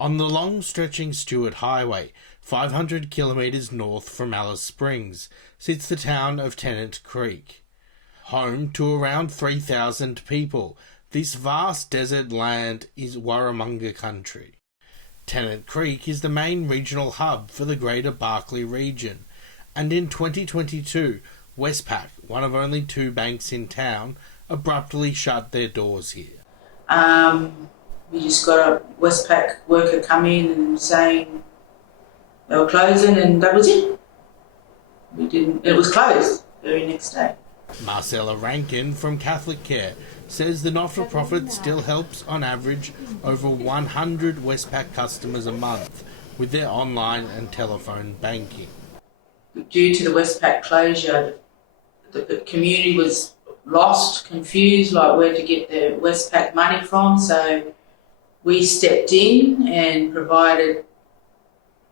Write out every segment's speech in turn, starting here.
On the long-stretching Stewart Highway, 500 kilometres north from Alice Springs, sits the town of Tennant Creek. Home to around 3,000 people, this vast desert land is Warramunga country. Tennant Creek is the main regional hub for the Greater Barkly region, and in 2022, Westpac, one of only two banks in town, abruptly shut their doors here. We just got a Westpac worker come in and saying they were closing, and that was it. It was closed the very next day. Marcella Rankin from Catholic Care says the not-for-profit still helps on average over 100 Westpac customers a month with their online and telephone banking. Due to the Westpac closure, the community was lost, confused, like where to get the Westpac money from, so we stepped in and provided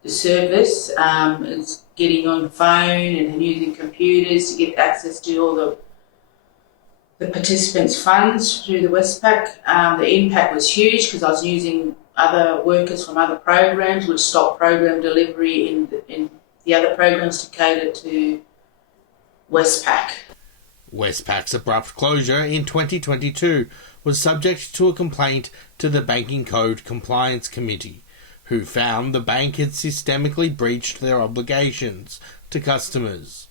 the service. It's getting on the phone and using computers to get access to all the participants' funds through the Westpac. The impact was huge because I was using other workers from other programs, which stopped program delivery in the other programs to cater to Westpac. Westpac's abrupt closure in 2022 was subject to a complaint to the Banking Code Compliance Committee, who found the bank had systemically breached their obligations to customers.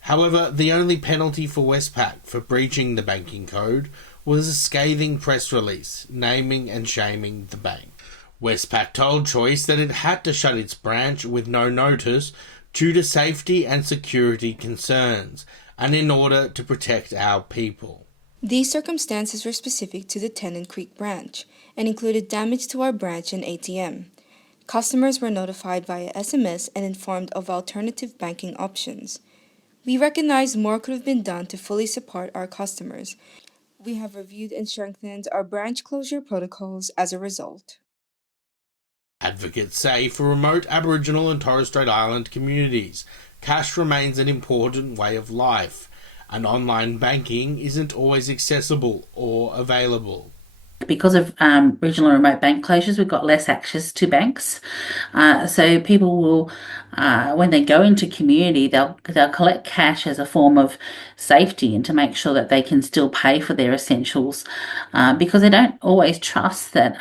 However, the only penalty for Westpac for breaching the banking code was a scathing press release naming and shaming the bank. Westpac told Choice that it had to shut its branch with no notice due to safety and security concerns, and in order to protect our people. These circumstances were specific to the Tennant Creek branch and included damage to our branch and ATM. Customers were notified via SMS and informed of alternative banking options. We recognize more could have been done to fully support our customers. We have reviewed and strengthened our branch closure protocols as a result. Advocates say for remote Aboriginal and Torres Strait Island communities, cash remains an important way of life, and online banking isn't always accessible or available. Because of regional and remote bank closures, we've got less access to banks. So people will, when they go into community, they'll collect cash as a form of safety and to make sure that they can still pay for their essentials, because they don't always trust that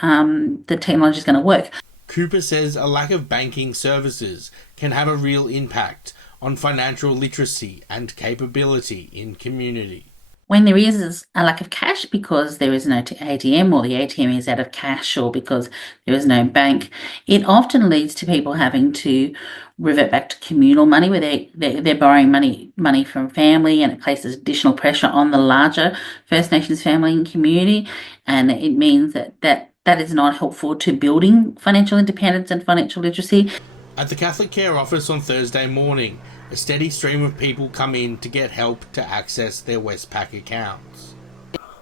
the technology is going to work. Cooper says a lack of banking services can have a real impact on financial literacy and capability in community. When there is a lack of cash because there is no ATM, or the ATM is out of cash, or because there is no bank, it often leads to people having to revert back to communal money, where they're borrowing money from family, and it places additional pressure on the larger First Nations family and community, and it means that is not helpful to building financial independence and financial literacy. At the Catholic Care office on Thursday morning, a steady stream of people come in to get help to access their Westpac accounts.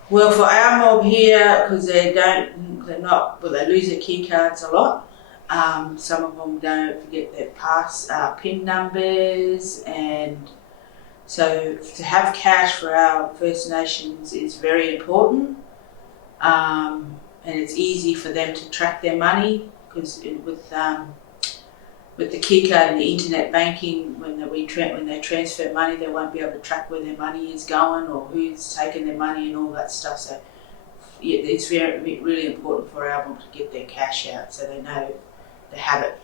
Well, for our mob here, because they lose their key cards a lot. Some of them don't forget their PIN numbers, and so to have cash for our First Nations is very important. And it's easy for them to track their money, because with the key card and the internet banking, when they transfer money, they won't be able to track where their money is going or who's taken their money and all that stuff. So yeah, it's really important for our mob to get their cash out so they know they have it.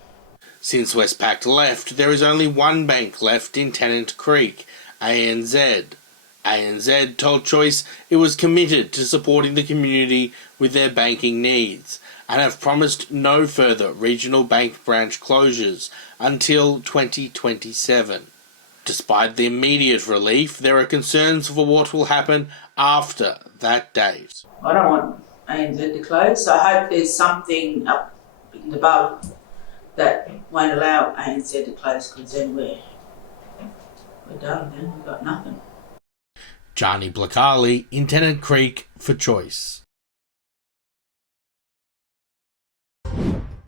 Since Westpac left, there is only one bank left in Tennant Creek, ANZ. ANZ told Choice it was committed to supporting the community with their banking needs, and have promised no further regional bank branch closures until 2027. Despite the immediate relief, there are concerns for what will happen after that date. I don't want ANZ to close, so I hope there's something up and above that won't allow ANZ to close, because then we're done then, we've got nothing. Jani Blakali in Tennant Creek for Choice.